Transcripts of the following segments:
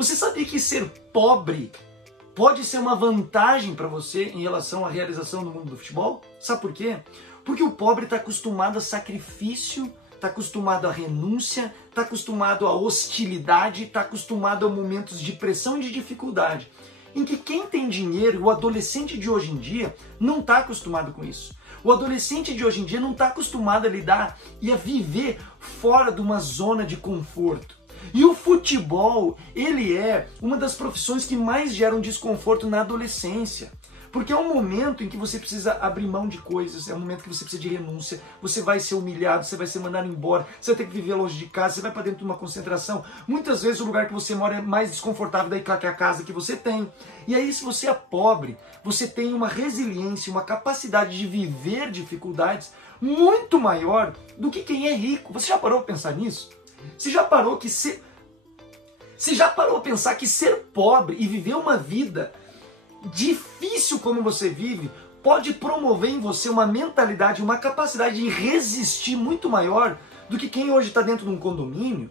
Você sabia que ser pobre pode ser uma vantagem para você em relação à realização no mundo do futebol? Sabe por quê? Porque o pobre está acostumado a sacrifício, está acostumado à renúncia, está acostumado à hostilidade, está acostumado a momentos de pressão e de dificuldade, em que quem tem dinheiro, o adolescente de hoje em dia, não está acostumado com isso. O adolescente de hoje em dia não está acostumado a lidar e a viver fora de uma zona de conforto. E o futebol, ele é uma das profissões que mais geram desconforto na adolescência. Porque é um momento em que você precisa abrir mão de coisas, é um momento que você precisa de renúncia, você vai ser humilhado, você vai ser mandado embora, você vai ter que viver longe de casa, você vai para dentro de uma concentração. Muitas vezes o lugar que você mora é mais desconfortável daí que a casa que você tem. E aí, se você é pobre, você tem uma resiliência, uma capacidade de viver dificuldades muito maior do que quem é rico. Você já parou para pensar nisso? Você já parou para pensar que ser pobre e viver uma vida difícil como você vive pode promover em você uma mentalidade, uma capacidade de resistir muito maior do que quem hoje está dentro de um condomínio?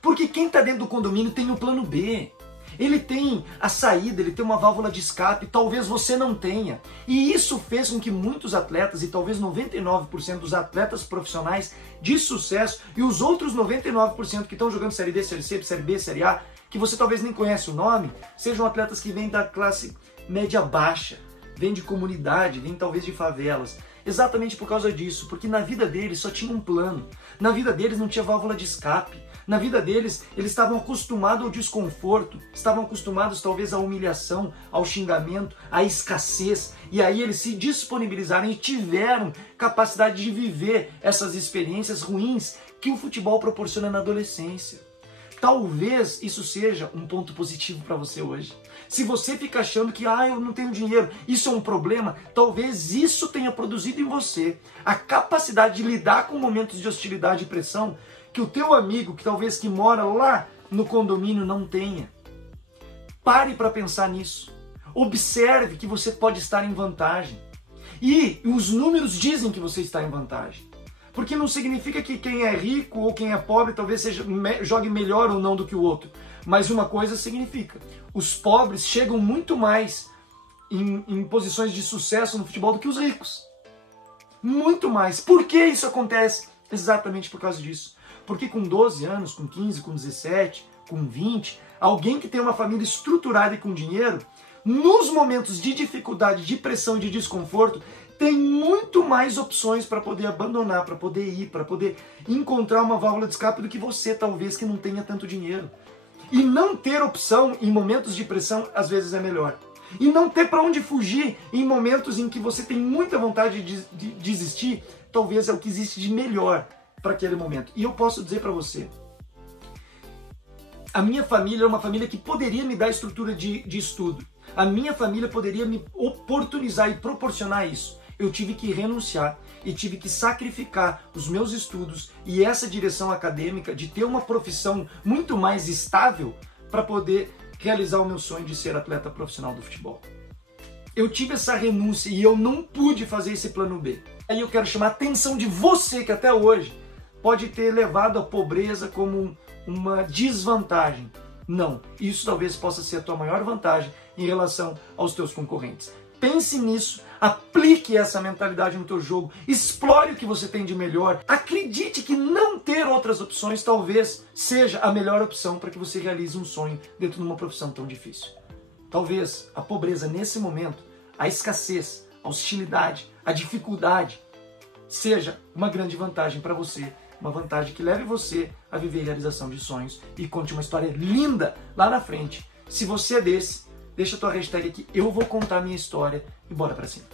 Porque quem está dentro do condomínio tem o plano B. Ele tem a saída, ele tem uma válvula de escape, talvez você não tenha. E isso fez com que muitos atletas, e talvez 99% dos atletas profissionais de sucesso, e os outros 99% que estão jogando Série D, Série C, Série B, Série A, que você talvez nem conhece o nome, sejam atletas que vêm da classe média baixa, vêm de comunidade, vêm talvez de favelas. Exatamente por causa disso, porque na vida deles só tinha um plano. Na vida deles não tinha válvula de escape. Na vida deles, eles estavam acostumados ao desconforto, estavam acostumados talvez à humilhação, ao xingamento, à escassez. E aí eles se disponibilizaram e tiveram capacidade de viver essas experiências ruins que o futebol proporciona na adolescência. Talvez isso seja um ponto positivo para você hoje. Se você fica achando que eu não tenho dinheiro, isso é um problema, talvez isso tenha produzido em você a capacidade de lidar com momentos de hostilidade e pressão que o teu amigo, que mora lá no condomínio, não tenha. Pare para pensar nisso. Observe que você pode estar em vantagem. E os números dizem que você está em vantagem. Porque não significa que quem é rico ou quem é pobre talvez jogue melhor ou não do que o outro. Mas uma coisa significa: os pobres chegam muito mais em posições de sucesso no futebol do que os ricos. Muito mais. Por que isso acontece? Exatamente por causa disso. Porque com 12 anos, com 15, com 17, com 20, alguém que tem uma família estruturada e com dinheiro, nos momentos de dificuldade, de pressão e de desconforto, tem muito mais opções para poder abandonar, para poder ir, para poder encontrar uma válvula de escape do que você, talvez, que não tenha tanto dinheiro. E não ter opção em momentos de pressão, às vezes é melhor. E não ter para onde fugir em momentos em que você tem muita vontade de desistir, talvez é o que existe de melhor para aquele momento. E eu posso dizer para você, a minha família é uma família que poderia me dar estrutura de estudo. A minha família poderia me oportunizar e proporcionar isso. Eu tive que renunciar e tive que sacrificar os meus estudos e essa direção acadêmica de ter uma profissão muito mais estável para poder realizar o meu sonho de ser atleta profissional do futebol. Eu tive essa renúncia e eu não pude fazer esse plano B. Aí eu quero chamar a atenção de você que até hoje pode ter levado a pobreza como uma desvantagem. Não, isso talvez possa ser a tua maior vantagem em relação aos teus concorrentes. Pense nisso, aplique essa mentalidade no teu jogo, explore o que você tem de melhor, acredite que não ter outras opções talvez seja a melhor opção para que você realize um sonho dentro de uma profissão tão difícil. Talvez a pobreza nesse momento, a escassez, a hostilidade, a dificuldade seja uma grande vantagem para você, uma vantagem que leve você a viver a realização de sonhos e conte uma história linda lá na frente. Se você é desse, deixa a tua hashtag aqui, eu vou contar a minha história e bora pra cima.